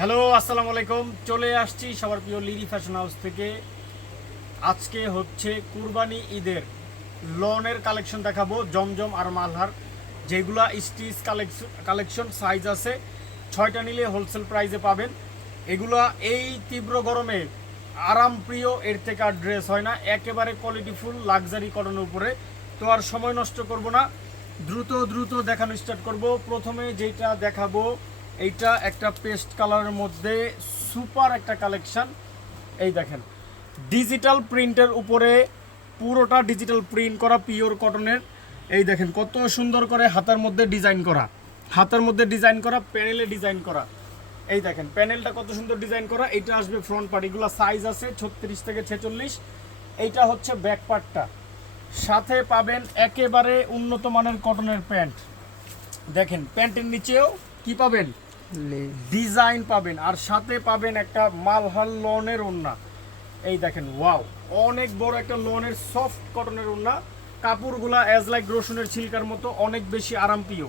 Hello আসসালামু আলাইকুম। চলে আসছি সবার প্রিয় লিরি ফ্যাশন হাউস থেকে। আজকে হচ্ছে কুরবানি ঈদের লনের কালেকশন দেখাবো, জমজম আর মালহার, যেগুলা স্টিচ কালেকশন সাইজ আছে 6টা নিলে হোলসেল প্রাইসে পাবেন। এগুলা এই তীব্র গরমে আরামপ্রিয়, এর থেকে আর ড্রেস হয় না, একেবারে কোয়ালিটিফুল লাক্সারি কটনের উপরে। তো আর সময় নষ্ট করব না, দ্রুত দেখানো স্টার্ট করব। প্রথমে যেটা দেখাবো এইটা একটা পেস্ট কালারের মধ্যে সুপার একটা কালেকশন। এই দেখেন, ডিজিটাল প্রিন্টের উপরে পুরোটা ডিজিটাল প্রিন্ট করা পিওর কটনের। এই দেখেন কত সুন্দর করে হাতার মধ্যে ডিজাইন করা, প্যানেলে ডিজাইন করা। এই দেখেন প্যানেলটা কত সুন্দর ডিজাইন করা। এইটা আসবে ফ্রন্ট পার্ট, এগুলো সাইজ আছে 36 থেকে 46। এইটা হচ্ছে ব্যাক পার্টটা। সাথে পাবেন একেবারে উন্নত মানের কটনের প্যান্ট। দেখেন প্যান্টের নিচেও কি পাবেন, ডিজাইন পাবেন, আর সাথে পাবেন একটা মালহার লনের ওড়না। এই দেখেন ওয়াও, অনেক বড় একটা লনের সফট কটনের ওড়না। কাপড়গুলা অ্যাজ লাইক রসুনের ছিলকার মতো, অনেক বেশি আরামপ্রিয়।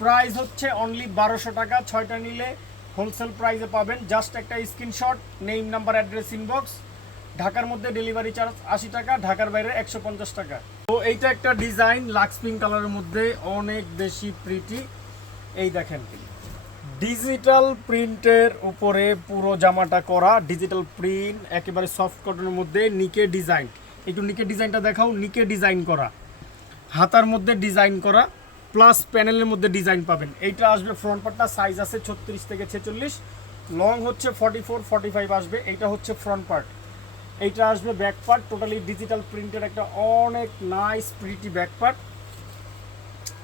প্রাইস হচ্ছে অনলি 1200 টাকা। 6টা নিলে হোলসেল প্রাইসে পাবেন। জাস্ট একটা screenshot, name number address inbox. ঢাকার মধ্যে ডেলিভারি চার্জ 80 টাকা, ঢাকার বাইরে 150 টাকা। তো এইটা একটা ডিজাইন লাক্স পিঙ্ক কালারের মধ্যে, অনেক বেশি প্রিটি। এই দেখেন ডিজিটাল প্রিন্টের উপরে পুরো জামাটা করা, ডিজিটাল প্রিন্ট একেবারে সফট কটনের মধ্যে। নিকে ডিজাইন, একটু নিকে ডিজাইনটা দেখাও। নিকে ডিজাইন করা, হাতার মধ্যে ডিজাইন করা, প্লাস প্যানেলের মধ্যে ডিজাইন পাবেন। এইটা আসবে ফ্রন্ট পার্টটা, সাইজ আছে 36 থেকে 46, লং হচ্ছে 44 45 আসবে। এইটা হচ্ছে ফ্রন্ট পার্ট। এইটা আসবে ব্যাক পার্ট, টোটালি ডিজিটাল প্রিন্টের একটা অনেক নাইস প্রিটি ব্যাক পার্ট।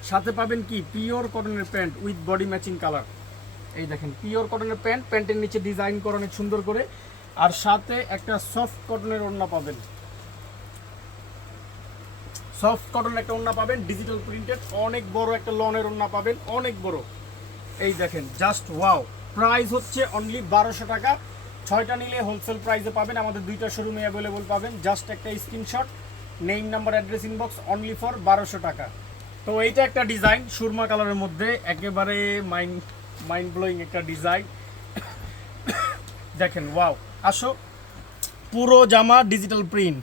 সাথে পাবেন কি পিওর কটনের pant with body matching colour. এই দেখেন পিওর কটনের প্যান্ট, প্যান্টের নিচে ডিজাইন করা অনেক সুন্দর করে, আর সাথে একটা সফট কটনের ওড়না পাবেন। সফট কটনের একটা ওড়না পাবেন, ডিজিটাল প্রিন্টেড, অনেক বড় একটা লনের ওড়না পাবেন, অনেক বড়। এই দেখেন জাস্ট ওয়াও। প্রাইস হচ্ছে অনলি 1200 টাকা। 6টা নিলে হোলসেল প্রাইসে পাবেন। আমাদের 2টা শোরুমে অ্যাভেলেবল পাবেন। জাস্ট একটা screenshot, name number address inbox, only for 1200 টাকা। তো এইটা একটা ডিজাইন সুরমা কালারের মধ্যে, একেবারে মাইন্ড ব্লোয়িং একটা ডিজাইন। দেখেন ওয়াও। আসো, পুরো জামা ডিজিটাল প্রিন্ট,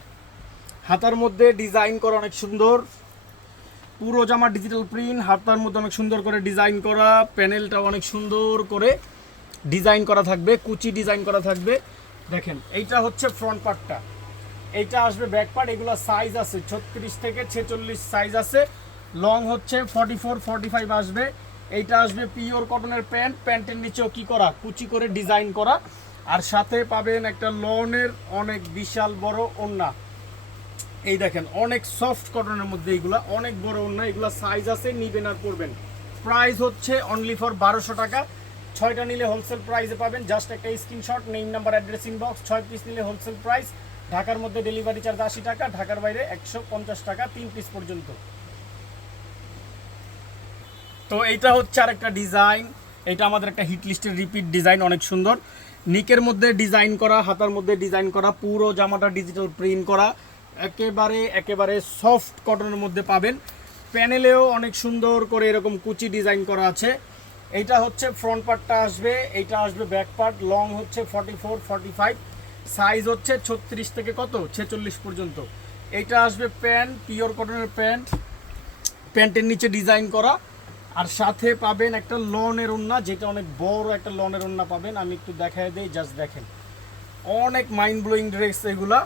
হাতার মধ্যে ডিজাইন করা অনেক সুন্দর। পুরো জামা ডিজিটাল প্রিন্ট, হাতার মধ্যে অনেক সুন্দর করে ডিজাইন করা, প্যানেলটা অনেক সুন্দর করে ডিজাইন করা থাকবে, কুচি ডিজাইন করা থাকবে। দেখেন এইটা হচ্ছে ফ্রন্ট পার্টটা, এইটা আসবে ব্যাক পার্ট। এগুলো সাইজ আছে 36 থেকে 46 সাইজ আছে, লং হচ্ছে 44 45 আসবে। এইটা আসবে পিওর কটনের প্যান্ট, প্যান্টের নিচেও কি করা, কুচি করে ডিজাইন করা, আর সাথে পাবেন একটা লনের অনেক বিশাল বড় ওড়না। এই দেখেন অনেক সফট কটনের মধ্যে, এগুলা অনেক বড় ওড়না, এগুলা সাইজ আছে, নিবেন আর পরবেন। প্রাইস হচ্ছে অনলি ফর 1200 টাকা। 6টা নিলে হোলসেল প্রাইসে পাবেন। জাস্ট একটা screenshot, name number address inbox. 6 piece নিলে হোলসেল প্রাইস, ঢাকার মধ্যে ডেলিভারি চার্জ 80 টাকা, ঢাকার বাইরে 150 টাকা, 3 পিস পর্যন্ত। তো এইটা হচ্ছে আরেকটা ডিজাইন, এটা আমাদের একটা হিট লিস্টের রিপিট ডিজাইন, অনেক সুন্দর। নিকের মধ্যে ডিজাইন করা, হাতার মধ্যে ডিজাইন করা, পুরো জামাটা ডিজিটাল প্রিন্ট করা, একেবারে সফট কটনের মধ্যে পাবেন। প্যানেলেও অনেক সুন্দর করে এরকম কুচি ডিজাইন করা আছে। এইটা হচ্ছে ফ্রন্ট পার্টটা আসবে, এইটা আসবে ব্যাক পার্ট। লং হচ্ছে 44 45, সাইজ হচ্ছে 36 থেকে কত 46 পর্যন্ত। এইটা আসবে প্যান্ট, পিওর কটনের প্যান্ট, প্যান্টের নিচে ডিজাইন করা, আর সাথে পাবেন একটা লনের ওড়না, যেটা অনেক বড় একটা লনের ওড়না পাবেন। আমি একটু দেখাই দেই, জাস্ট দেখেন, অনেক মাইন্ড ব্লোয়িং ড্রেস। এগুলা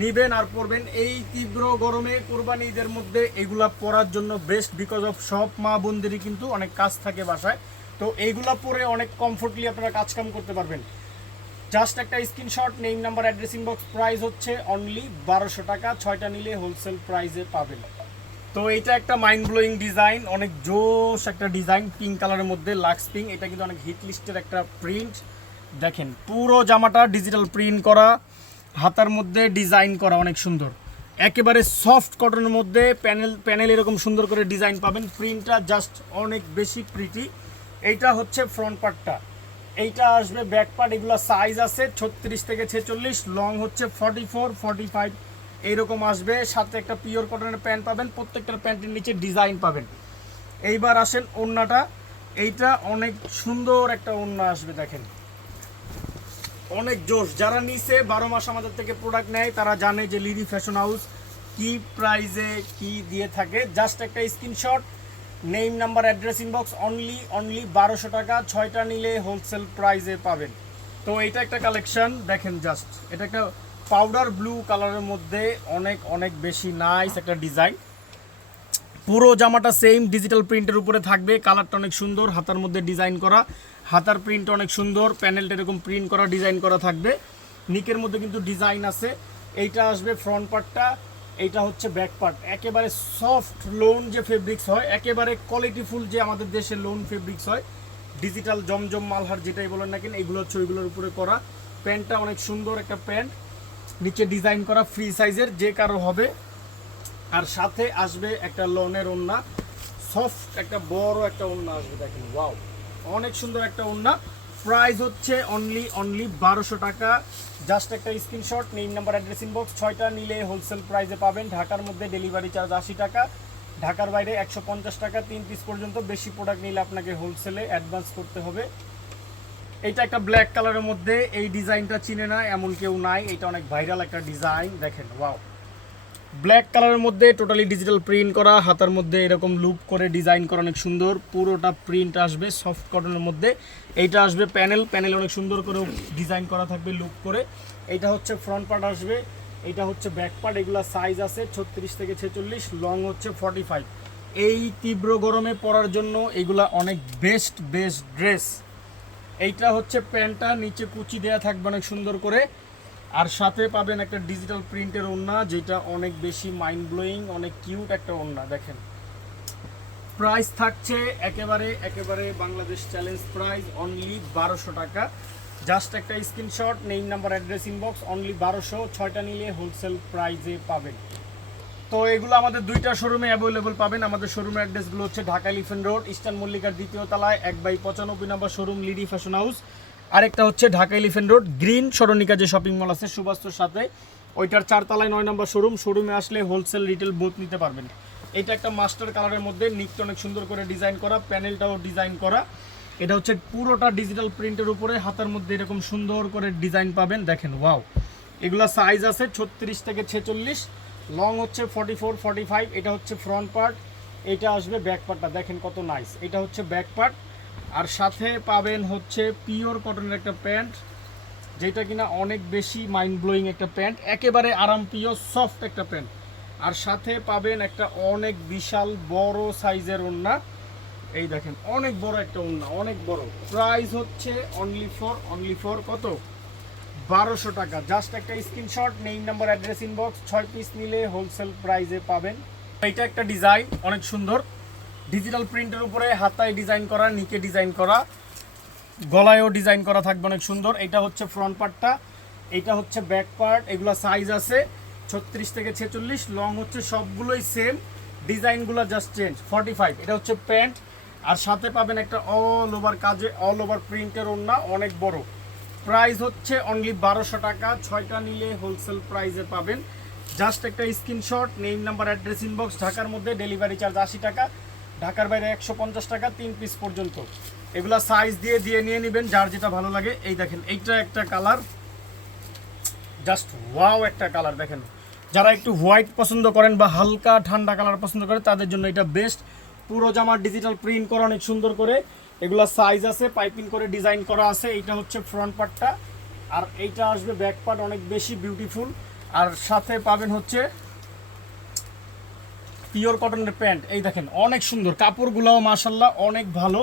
নিবেন আর পরবেন এই তীব্র গরমে কোরবানি ঈদের মধ্যে। এগুলা পরার জন্য বেস্ট, বিকজ অফ সব মা বোনদেরই কিন্তু অনেক কাজ থাকে বাসায়, তো এইগুলা পরে অনেক কমফোর্টলি আপনারা কাজকাম করতে পারবেন। জাস্ট একটা screenshot, name number address inbox. Price হচ্ছে অনলি 1200 টাকা। 6টা নিলে হোলসেল প্রাইসে পাবেন। তো এইটা একটা মাইন্ড ব্লোয়িং ডিজাইন, অনেক জোশ একটা ডিজাইন, পিঙ্ক কালারের মধ্যে লাক্স পিঙ্ক। এটা কিন্তু অনেক হিট লিস্টের একটা প্রিন্ট। দেখেন পুরো জামাটা ডিজিটাল প্রিন্ট করা, হাতার মধ্যে ডিজাইন করা অনেক সুন্দর, একেবারে সফট কটনের মধ্যে। প্যানেল এরকম সুন্দর করে ডিজাইন পাবেন। প্রিন্টটা জাস্ট অনেক বেশি প্রিটি। এইটা হচ্ছে ফ্রন্ট পার্টটা, এইটা আসবে ব্যাক পার্ট। এগুলো সাইজ আছে 36 থেকে 46, লং হচ্ছে 44 45 এইরকম আসবে। সাথে একটা পিওর কটনের প্যান্ট পাবেন, প্রত্যেকটার প্যান্টের নিচে ডিজাইন পাবেন। এইবার আসেন ওড়নাটা। এইটা অনেক সুন্দর একটা ওড়না আসবে, দেখেন অনেক জোশ। যারা নিচে 12 মাস আমাদের থেকে প্রোডাক্ট নেয় তারা জানে যে লিরি ফ্যাশন হাউস কি প্রাইজে কি দিয়ে থাকে। জাস্ট একটা screenshot, name number address inbox, only 1200 টাকা, 6টা নিলে হোলসেল প্রাইজে পাবেন। তো এইটা একটা কালেকশন দেখেন, জাস্ট এটা একটা পাউডার ব্লু কালারের মধ্যে অনেক অনেক বেশি নাইস একটা ডিজাইন। পুরো জামাটা সেম ডিজিটাল প্রিন্টের উপরে থাকবে, কালারটা অনেক সুন্দর, হাতার মধ্যে ডিজাইন করা, হাতার প্রিন্ট অনেক সুন্দর, প্যানেলটা এরকম প্রিন্ট করা ডিজাইন করা থাকবে, নিকের মধ্যে কিন্তু ডিজাইন আছে। এইটা আসবে ফ্রন্ট পার্টটা, এইটা হচ্ছে ব্যাক পার্ট। একেবারে সফট লোন যে ফেব্রিক্স হয়, একেবারে কোয়ালিটিফুল যে আমাদের দেশে লোন ফেব্রিক্স হয়, ডিজিটাল জমজম মালহার যেটাই বলেন না কেন, এগুলো হচ্ছে ওইগুলোর উপরে করা। প্যান্টটা অনেক সুন্দর একটা প্যান্ট, নিচে ডিজাইন করা, ফ্রি সাইজের যে কারো হবে। আর সাথে আসবে একটা লোনের ওড়না, সফট একটা বড় একটা ওড়না আসবে, দেখেন ওয়াও অনেক সুন্দর একটা ওড়না। প্রাইস হচ্ছে অনলি 1200 টাকা। জাস্ট একটা screenshot, name number address inbox, 6টা নিলে হোলসেল প্রাইসে পাবেন। ঢাকার মধ্যে ডেলিভারি চার্জ 80 টাকা, ঢাকার বাইরে 150 টাকা, 3 পিস পর্যন্ত। বেশি প্রোডাক্ট নিলে আপনাকে হোলসেলে অ্যাডভান্স করতে হবে। এইটা একটা ব্ল্যাক কালারের মধ্যে, এই ডিজাইনটা চিনে না এমন কেউ নাই, এটা অনেক ভাইরাল একটা ডিজাইন, দেখেন ওয়াও ব্ল্যাক কালারের মধ্যে টোটালি ডিজিটাল প্রিন্ট করা, হাতার মধ্যে এরকম লুপ করে ডিজাইন করা অনেক সুন্দর, পুরোটা প্রিন্ট আসবে সফট কটনের মধ্যে। এইটা আসবে প্যানেল অনেক সুন্দর করে ডিজাইন করা থাকবে লুপ করে। এইটা হচ্ছে ফ্রন্ট পার্ট আসবে, এইটা হচ্ছে ব্যাক পার্ট। এগুলা সাইজ আছে 36 থেকে 46, লং হচ্ছে 45। এই তীব্র গরমে পরার জন্য এগুলা অনেক বেস্ট ড্রেস। এইটা হচ্ছে প্যান্টটা, নিচে কুচি দেয়া থাকবে অনেক সুন্দর করে, আর সাথে পাবেন একটা ডিজিটাল প্রিন্টের ওড়না, যেটা অনেক বেশি মাইন্ড ব্লোয়িং, অনেক কিউট একটা ওড়না। দেখেন প্রাইস থাকছে একেবারে বাংলাদেশ চ্যালেঞ্জ প্রাইস, অনলি 1200 টাকা। জাস্ট একটা screenshot, name number address inbox, only 1200, 6টা নিলে হোলসেল প্রাইজে পাবেন। তো এগুলো আমাদের 2টা শোরুমে অ্যাভেলেবল পাবেন। আমাদের শোরুমের অ্যাড্রেসগুলো হচ্ছে ঢাকা এলিফ্যান্ট রোড, ইস্টার্ন মল্লিকার 2য় তলায় 1/95 নম্বর শোরুম লিডি ফ্যাশন হাউস। আরেকটা হচ্ছে ঢাকা এলিফ্যান্ট রোড গ্রিন সরণিকা যে শপিং মল আছে সুবাস্তর সাথে, ওইটার 4 তলায় 9 নম্বর শোরুম। শোরুমে আসলে হোলসেল রিটেল বোথ নিতে পারবেন। এটা একটা মাস্টার কালারের মধ্যে, নিকটা অনেক সুন্দর করে ডিজাইন করা, প্যানেলটাও ডিজাইন করা। এটা হচ্ছে পুরোটা ডিজিটাল প্রিন্টের উপরে, হাতার মধ্যে এরকম সুন্দর করে ডিজাইন পাবেন, দেখেন ওয়াও। এগুলা সাইজ আছে 36 থেকে 46, লং হচ্ছে 44, 45। এটা হচ্ছে ফ্রন্ট পার্ট, এটা আসবে ব্যাক পার্টটা, দেখেন কত নাইস। এটা হচ্ছে ব্যাক পার্ট, আর সাথে পাবেন হচ্ছে পিওর কটনের একটা প্যান্ট, যেটা কিনা অনেক বেশি মাইন্ড ব্লোয়িং একটা প্যান্ট, একেবারে আরামপ্রিয় সফট একটা প্যান্ট। আর সাথে পাবেন একটা অনেক বিশাল বড় সাইজের ওড়না, এই দেখেন অনেক বড় একটা ওড়না, অনেক বড়। প্রাইস হচ্ছে অনলি ফর কত, 1200 টাকা। জাস্ট একটা screenshot, name number address inbox, 6 piece নিলে হোলসেল প্রাইসে পাবেন। এটা একটা ডিজাইন অনেক সুন্দর, ডিজিটাল প্রিন্টের উপরে হাতায় ডিজাইন করা, নিচে ডিজাইন করা, গলায়ও ডিজাইন করা থাকবে অনেক সুন্দর। এটা হচ্ছে ফ্রন্ট পার্টটা, এটা হচ্ছে ব্যাক পার্ট। এগুলো সাইজ আছে 36 থেকে 46, লং হচ্ছে সবগুলোই সেম, ডিজাইনগুলো জাস্ট চেঞ্জ 45। এটা হচ্ছে প্যান্ট, আর সাথে পাবেন একটা অল ওভার কাজে অল ওভার প্রিন্টের ওড়না, অনেক বড়। প্রাইস হচ্ছে অনলি 1200 টাকা, 6টা নিলে হোলসেল প্রাইসে পাবেন। জাস্ট একটা screenshot, name number address inbox, ঢাকার মধ্যে ডেলিভারি চার্জ 80 টাকা, ঢাকার বাইরে 150 টাকা, 3 পিস পর্যন্ত। এগুলা সাইজ দিয়ে নিয়ে নেবেন যার যেটা ভালো লাগে। এই দেখেন এইটা একটা কালার, জাস্ট ওয়াও একটা কালার। দেখেন যারা একটু হোয়াইট পছন্দ করেন বা হালকা ঠান্ডা কালার পছন্দ করেন তাদের জন্য এটা বেস্ট। পুরো জামার ডিজিটাল প্রিন্ট করা অনেক সুন্দর করে, এগুলা সাইজ আছে, পাইপিং করে ডিজাইন করা আছে। এইটা হচ্ছে ফ্রন্ট পার্টটা, আর এইটা আসবে ব্যাক পার্ট, অনেক বেশি বিউটিফুল। আর সাথে পাবেন হচ্ছে পিওর কটনের প্যান্ট, এই দেখেন অনেক সুন্দর, কাপড়গুলোও মাশাল্লাহ অনেক ভালো।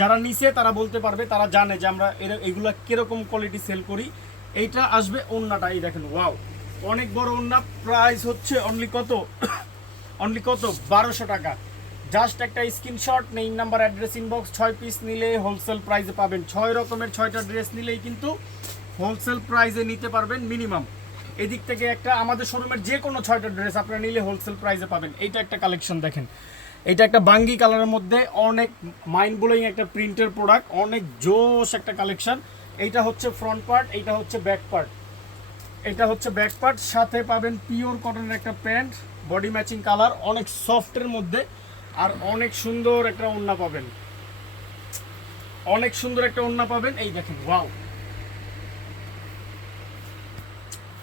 যারা নিচে তারা বলতে পারবে, তারা জানে যে আমরা এগুলা কিরকম কোয়ালিটি সেল করি। এইটা আসবে ওড়নাটা, এই দেখেন ওয়াও অনেক বড় ওড়না। প্রাইস হচ্ছে অনলি কত 1200 টাকা। জাস্ট একটা screenshot, name number address inbox, 6 piece নিলে হোলসেল প্রাইসে পাবেন। 6 রকমের 6টা ড্রেস নিলেই কিন্তু হোলসেল প্রাইসে নিতে পারবেন মিনিমাম। এদিক থেকে একটা আমাদের শোরুমের যে কোনো 6টা ড্রেস আপনারা নিলে হোলসেল প্রাইসে পাবেন। এইটা একটা কালেকশন দেখেন, এটা একটা বাঙ্গি কালারের মধ্যে অনেক মাইন্ড ব্লোয়িং একটা প্রিন্টের প্রোডাক্ট, অনেক জোশ একটা কালেকশন। এইটা হচ্ছে ফ্রন্ট পার্ট, এইটা হচ্ছে ব্যাক পার্ট। এটা হচ্ছে ব্যাক পার্ট, সাথে পাবেন পিওর কটনের একটা প্যান্ট, বডি ম্যাচিং কালার, অনেক সফটের মধ্যে, আর অনেক সুন্দর একটা ওড়না পাবেন। অনেক সুন্দর একটা ওড়না পাবেন, এই দেখেন ওয়াও।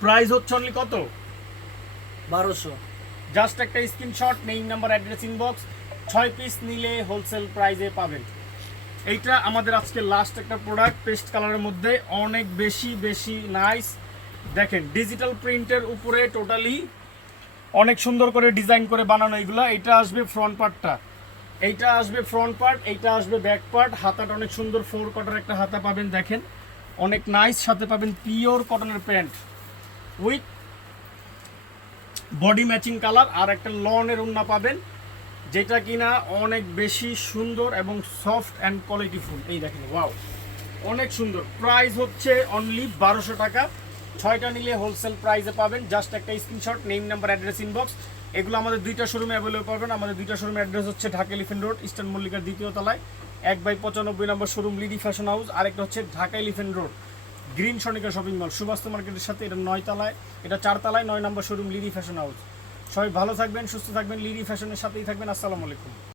প্রাইস হচ্ছে অনলি কত? 1200। জাস্ট একটা screenshot, name number address inbox, 6 piece নিলে হোলসেল প্রাইসে পাবেন। এইটা আমাদের আজকে লাস্ট একটা প্রোডাক্ট, পেস্ট কালারের মধ্যে অনেক বেশি নাইস। দেখেন ডিজিটাল প্রিন্টের উপরে টোটালি অনেক সুন্দর করে ডিজাইন করে বানানো এইগুলা। এটা আসবে ফ্রন্ট পার্টটা, এইটা আসবে ফ্রন্ট পার্ট, এইটা আসবে ব্যাক পার্ট। হাতাটা অনেক সুন্দর 4 কটার একটা হাতা পাবেন, দেখেন অনেক নাইস। সাথে পাবেন পিওর কটনের pant with body matching colour, আর একটা লনের ওড়না পাবেন যেটা কিনা অনেক বেশি সুন্দর এবং সফট অ্যান্ড কোয়ালিটিফুল। এই দেখেন ওয়াও, অনেক সুন্দর। প্রাইস হচ্ছে অনলি 1200 টাকা, 6টা নিলে হোলসেল প্রাইসে পাবেন। জাস্ট একটা screenshot, name number address inbox. এগুলো আমাদের 2টা শোরুমে অ্যাভেলেবল পাবেন। আমাদের 2টা শোরুমের অ্যাড্রেস হচ্ছে ঢাকা এলিফ্যান্ট রোড, ইস্টার্ন মল্লিকার 2য় তলায় 1/95 নম্বর শোরুম লিডি ফ্যাশন হাউস। আরেকটা হচ্ছে ঢাকা এলিফ্যান্ট রোড গ্রিন সনিকা শপিং মল সুবাস্ত মার্কেটের সাথে, এটা 9 তলায়, এটা 4 তলায় 9 নম্বর শোরুম লিডি ফ্যাশন হাউস। সবাই ভালো থাকবেন, সুস্থ থাকবেন, লিডি ফ্যাশনের সাথেই থাকবেন। আসসালামু আলাইকুম।